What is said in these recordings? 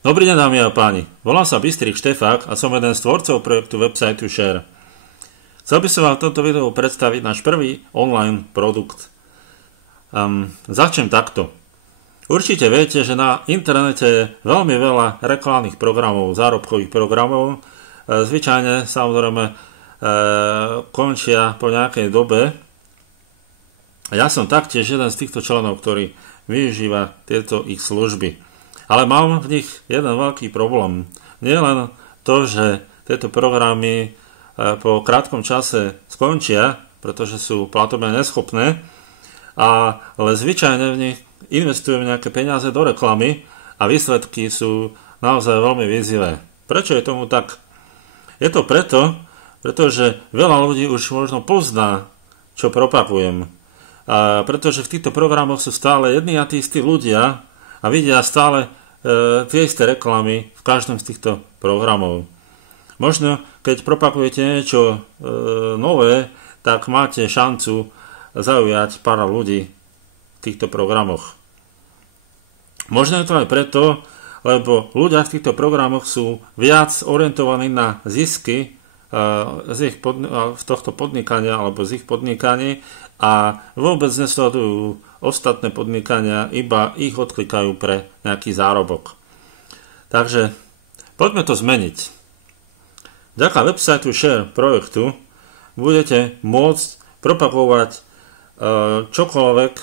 Dobrý deň, dámy a páni. Volám sa Bystrik Štefák a som jeden z tvorcov projektu websiteu Share. Chcel by som vám v tomto videu predstaviť náš prvý online produkt. Začnem takto. Určite viete, že na internete je veľmi veľa reklamných programov, zárobkových programov. Zvyčajne, samozrejme, končia po nejakej dobe. Ja som taktiež jeden z týchto členov, ktorý využíva tieto ich služby. Ale mám v nich jeden veľký problém. Nie len to, že tieto programy po krátkom čase skončia, pretože sú platobne neschopné, ale zvyčajne v nich investujem nejaké peniaze do reklamy a výsledky sú naozaj veľmi výzivé. Prečo je tomu tak? Je to pretože veľa ľudí už možno pozná, čo propagujem. Pretože v týchto programoch sú stále jedni a tí istí ľudia a vidia stále tie isté reklamy v každom z týchto programov. Možno, keď propagujete niečo nové, tak máte šancu zaujať pár ľudí v týchto programoch. Možno je to aj preto, lebo ľudia v týchto programoch sú viac orientovaní na zisky z tohto podnikania alebo z ich podnikaní a vôbec nesledujú ostatné podnikania, iba ich odklikajú pre nejaký zárobok. Takže poďme to zmeniť. Vďaka websiteu Share projektu budete môcť propagovať čokoľvek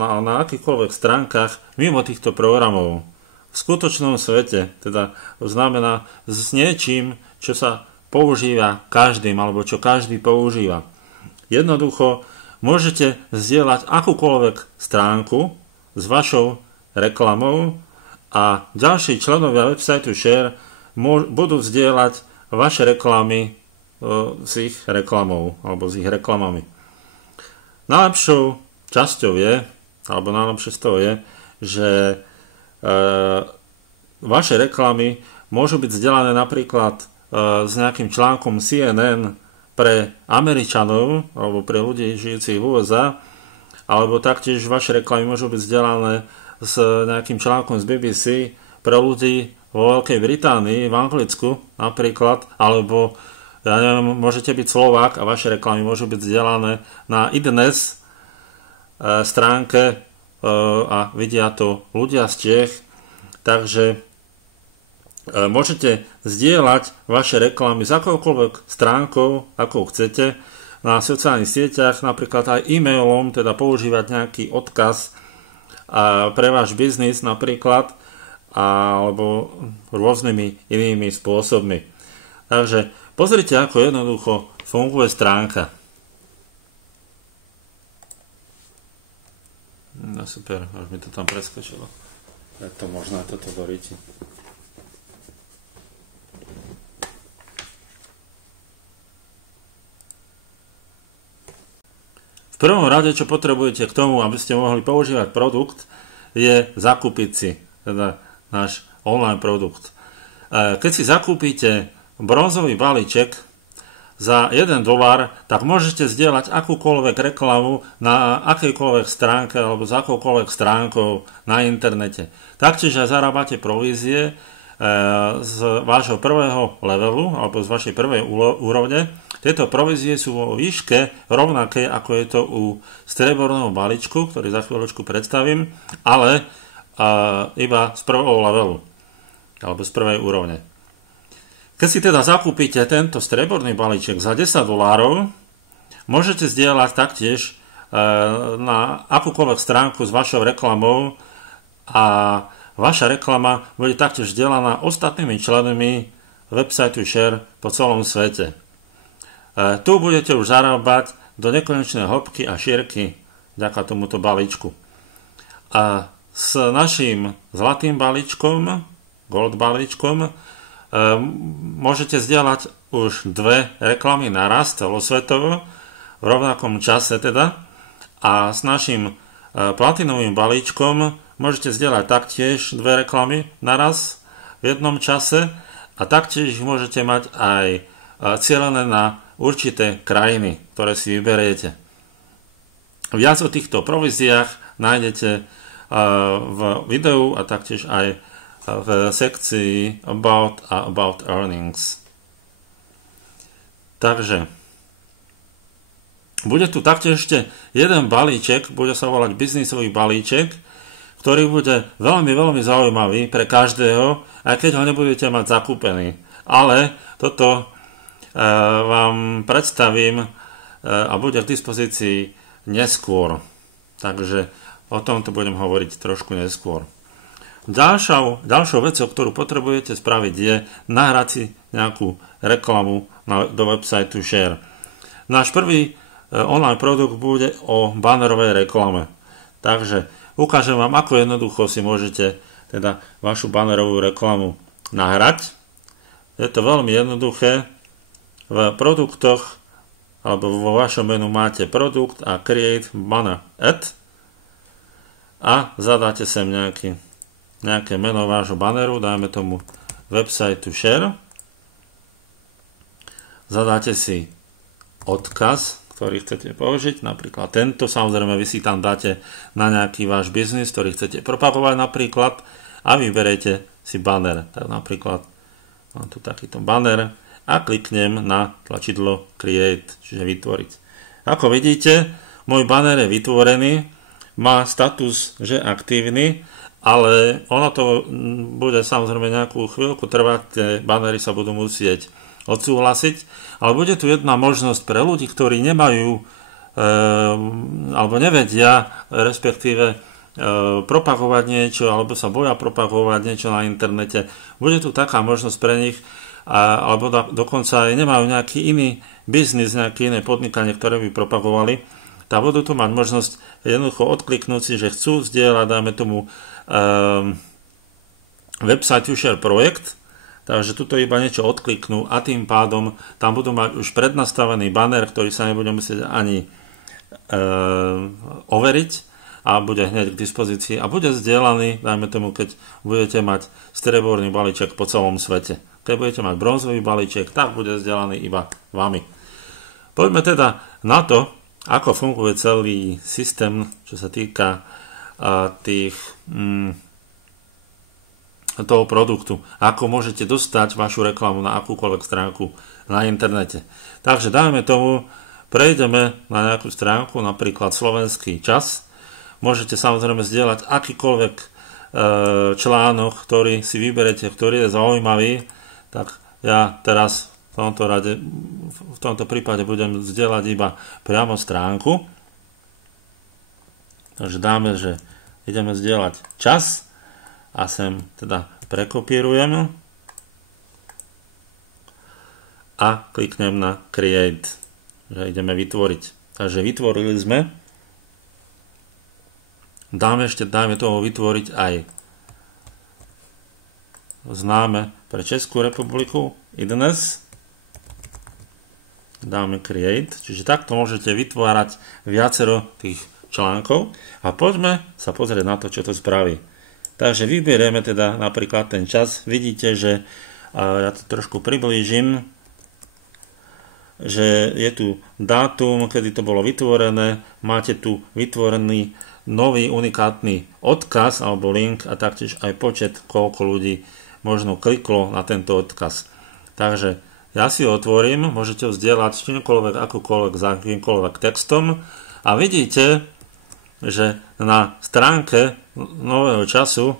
na akýchkoľvek stránkach mimo týchto programov. V skutočnom svete, teda znamená s niečím, čo sa používa každým, alebo čo každý používa. Jednoducho môžete zdieľať akúkoľvek stránku s vašou reklamou a ďalší členovia websiteu Share budú zdieľať vaše reklamy s ich reklamou alebo s ich reklamami. Najlepšou časťou je, alebo najlepšie z toho je, že vaše reklamy môžu byť zdieľané napríklad s nejakým článkom CNN pre Američanov alebo pre ľudí žijúcich v USA, alebo taktiež vaše reklamy môžu byť vzdelané s nejakým článkom z BBC pre ľudí vo Veľkej Británii, v Anglicku napríklad, alebo ja neviem, môžete byť Slovák a vaše reklamy môžu byť vzdelané na iDnes stránke a vidia to ľudia z Čiech, takže môžete zdieľať vaše reklamy s akoukoľvek stránkou, ako chcete, na sociálnych sieťach, napríklad aj e-mailom, teda používať nejaký odkaz pre váš biznis napríklad, alebo rôznymi inými spôsobmi. Takže pozrite, ako jednoducho funguje stránka. No super, až mi to tam preskočilo. Je to možné toto doríti. V prvom rade, čo potrebujete k tomu, aby ste mohli používať produkt, je zakúpiť si teda náš online produkt. Keď si zakúpite bronzový balíček za $1, tak môžete zdieľať akúkoľvek reklamu na akejkoľvek stránke alebo s akoukoľvek stránkou na internete. Taktiež aj zarábate provízie z vášho prvého levelu alebo z vašej prvej úrovne. Tieto provízie sú vo výške rovnaké, ako je to u strieborného balíčku, ktorý za chvíľočku predstavím, ale iba z prvého levelu alebo z prvej úrovne. Keď si teda zakúpite tento strieborný balíček za $10, môžete zdieľať taktiež na akúkoľvek stránku s vašou reklamou a vaša reklama bude taktiež zdieľaná ostatnými členmi websiteu Share po celom svete. Tu budete už zarábať do nekonečnej hĺbky a šírky vďaka tomuto balíčku. A s naším zlatým balíčkom, gold balíčkom, môžete zdieľať už 2 reklamy naraz celosvetovo v rovnakom čase teda. A s našim platinovým balíčkom môžete zdieľať taktiež 2 reklamy naraz v jednom čase a taktiež môžete mať aj cielené na určité krajiny, ktoré si vyberiete. Viac o týchto províziách nájdete v videu a taktiež aj v sekcii About a About Earnings. Takže bude tu taktiež ešte jeden balíček, bude sa volať biznisový balíček, ktorý bude veľmi, veľmi zaujímavý pre každého, aj keď ho nebudete mať zakúpený. Ale toto vám predstavím a bude k dispozícii neskôr. Takže o tomto budem hovoriť trošku neskôr. Ďalšou vecou, ktorú potrebujete spraviť, je nahrať si nejakú reklamu do websiteu Share. Náš prvý online produkt bude o bannerovej reklame. Takže ukážem vám, ako jednoducho si môžete teda vašu bannerovú reklamu nahrať. Je to veľmi jednoduché. V produktoch alebo vo vašom menu máte produkt a create banner ad a zadáte sem nejaké meno vášho banneru, dajme tomu websiteu Share. Zadáte si odkaz, ktorý chcete použiť, napríklad tento, samozrejme vy si tam dáte na nejaký váš biznis, ktorý chcete propagovať napríklad a vyberete si banner. Tak napríklad mám tu takýto banner a kliknem na tlačidlo Create, čiže vytvoriť. Ako vidíte, môj banner je vytvorený, má status, že aktívny, ale ono to bude samozrejme nejakú chvíľku trvať, tie bannery sa budú musieť odsúhlasiť, ale bude tu jedna možnosť pre ľudí, ktorí nemajú alebo nevedia, respektíve propagovať niečo, alebo sa boja propagovať niečo na internete. Bude tu taká možnosť pre nich, alebo dokonca aj nemajú nejaký iný biznis, nejaké iné podnikanie, ktoré by propagovali, tak budú tu mať možnosť jednoducho odkliknúť si, že chcú zdieľať, dajme tomu website Share projekt, takže tuto iba niečo odkliknú a tým pádom tam budú mať už prednastavený banner, ktorý sa nebude musieť ani overiť a bude hneď k dispozícii a bude zdieľaný, dajme tomu, keď budete mať strieborný balíček po celom svete. Keď budete mať bronzový balíček, tak bude zdieľaný iba vami. Poďme teda na to, ako funguje celý systém, čo sa týka toho produktu. Ako môžete dostať vašu reklamu na akúkoľvek stránku na internete. Takže dajme tomu, prejdeme na nejakú stránku, napríklad Slovenský čas. Môžete samozrejme zdieľať akýkoľvek článok, ktorý si vyberete, ktorý je zaujímavý. Tak ja teraz v tomto prípade budem zdieľať iba priamo stránku. Takže dáme, že ideme zdieľať čas a sem teda prekopírujem a kliknem na Create, že ideme vytvoriť. Takže vytvorili sme. Dajme toho vytvoriť aj známe pre Českú republiku i dnes. Dáme Create, čiže takto môžete vytvárať viacero tých článkov a poďme sa pozrieť na to, čo to spraví. Takže vyberieme teda napríklad ten čas. Vidíte, že ja to trošku priblížim, že je tu dátum, kedy to bolo vytvorené, máte tu vytvorený nový unikátny odkaz alebo link a taktiež aj počet, koľko ľudí možno kliklo na tento odkaz. Takže ja si ho otvorím, môžete ho zdieľať s čímkoľvek, akokoľvek, za akýmkoľvek textom a vidíte, že na stránke nového času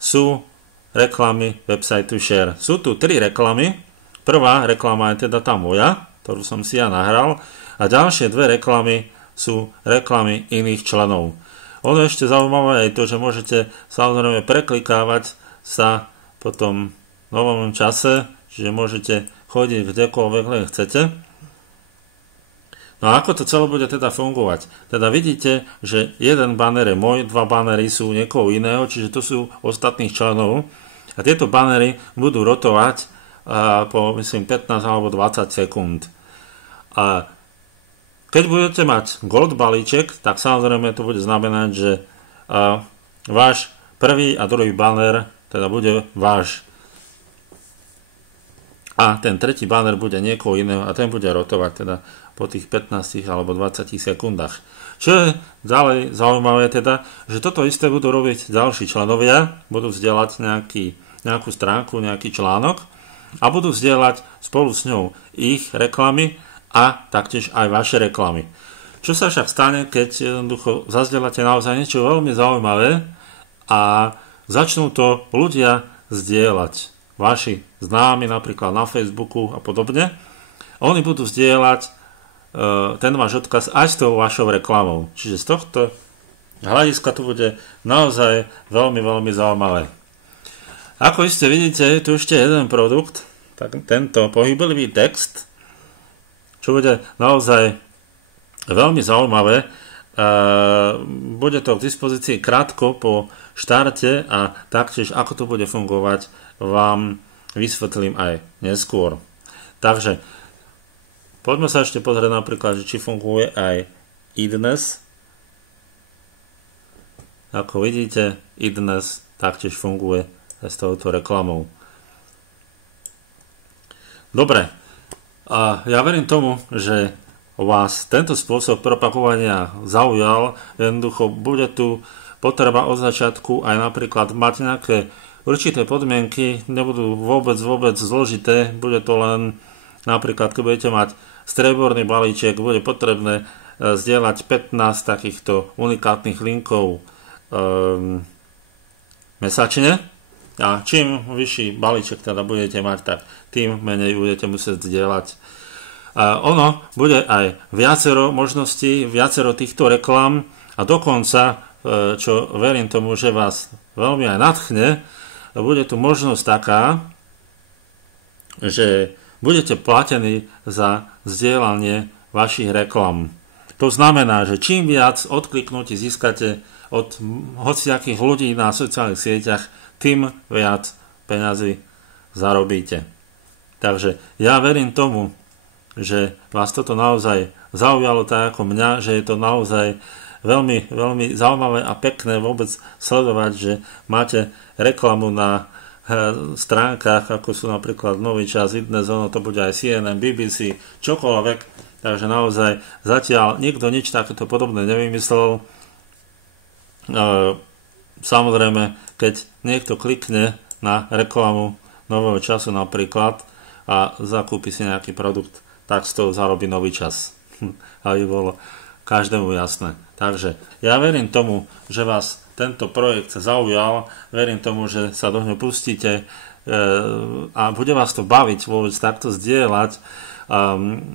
sú reklamy websiteu Share. Sú tu 3 reklamy. Prvá reklama je teda tá moja, ktorú som si ja nahral, a ďalšie 2 reklamy sú reklamy iných členov. Ono ešte zaujímavé je to, že môžete samozrejme preklikávať sa po tom novom čase, čiže môžete chodiť kdekoľvek len chcete. No a ako to celé bude teda fungovať? Teda vidíte, že jeden banner je môj, 2 bannery sú niekoho iného, čiže to sú ostatných členov. A tieto bannery budú rotovať po, myslím, 15 alebo 20 sekúnd. A keď budete mať gold balíček, tak samozrejme to bude znamenať, že váš prvý a druhý banner teda bude váš. A ten tretí banner bude niekoho iného a ten bude rotovať teda po tých 15 alebo 20 sekundách. Čo je ďalej zaujímavé teda, že toto isté budú robiť ďalší členovia, budú vzdielať nejaký nejakú stránku, nejaký článok a budú zdieľať spolu s ňou ich reklamy a taktiež aj vaše reklamy. Čo sa však stane, keď jednoducho zazdieľate naozaj niečo veľmi zaujímavé a začnú to ľudia zdieľať. Vaši známi napríklad na Facebooku a podobne. Oni budú zdieľať ten váš odkaz aj s tou vašou reklamou. Čiže z tohto hľadiska to bude naozaj veľmi, veľmi zaujímavé. Ako iste vidíte, je tu ešte jeden produkt, tak tento pohyblivý text, čo bude naozaj veľmi zaujímavé. Bude to k dispozícii krátko po štarte a taktiež ako to bude fungovať vám vysvetlím aj neskôr. Takže poďme sa ešte pozrieť napríklad, či funguje aj iDnes. Ako vidíte, iDnes taktiež funguje aj s touto reklamou. Dobre, a ja verím tomu, že vás tento spôsob propagovania zaujal. Jednoducho bude tu potreba od začiatku aj napríklad mať nejaké určité podmienky, nebudú vôbec zložité, bude to len napríklad, keď budete mať strieborný balíček, bude potrebné zdieľať 15 takýchto unikátnych linkov mesačne a čím vyšší balíček teda budete mať, tak tým menej budete musieť zdieľať. Ono bude aj viacero možností, viacero týchto reklam a dokonca, čo verím tomu, že vás veľmi aj nadchne, bude tu možnosť taká, že budete platení za zdieľanie vašich reklam. To znamená, že čím viac odkliknutí získate od hociakých ľudí na sociálnych sieťach, tým viac peňazí zarobíte. Takže ja verím tomu, že vás toto naozaj zaujalo tak ako mňa, že je to naozaj veľmi, veľmi zaujímavé a pekné vôbec sledovať, že máte reklamu na stránkach, ako sú napríklad Nový čas, iDnes, ono to bude aj CNN, BBC, čokoľvek. Takže naozaj zatiaľ nikto nič takéto podobné nevymyslel. Samozrejme, keď niekto klikne na reklamu Nového času napríklad a zakúpi si nejaký produkt, tak z toho zarobí Nový čas. Aby bolo každému jasné. Takže ja verím tomu, že vás tento projekt zaujal, verím tomu, že sa do ňoho pustíte a bude vás to baviť vôbec takto zdieľať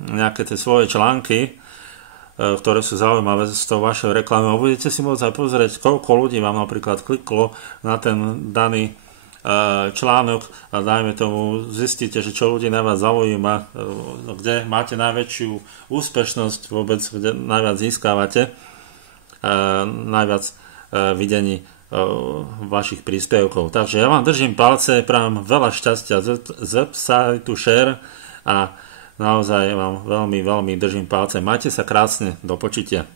nejaké tie svoje články, ktoré sú zaujímavé s tou vašou reklamou. Budete si môcť aj pozrieť, koľko ľudí vám napríklad kliklo na ten daný článok a dajme tomu zistíte, že čo ľudí najviac zaujíma, kde máte najväčšiu úspešnosť vôbec, kde najviac získávate, najviac videní vašich príspevkov. Takže ja vám držím palce, prajem veľa šťastia z websiteu Share a naozaj vám veľmi, veľmi držím palce. Majte sa krásne, do počutia.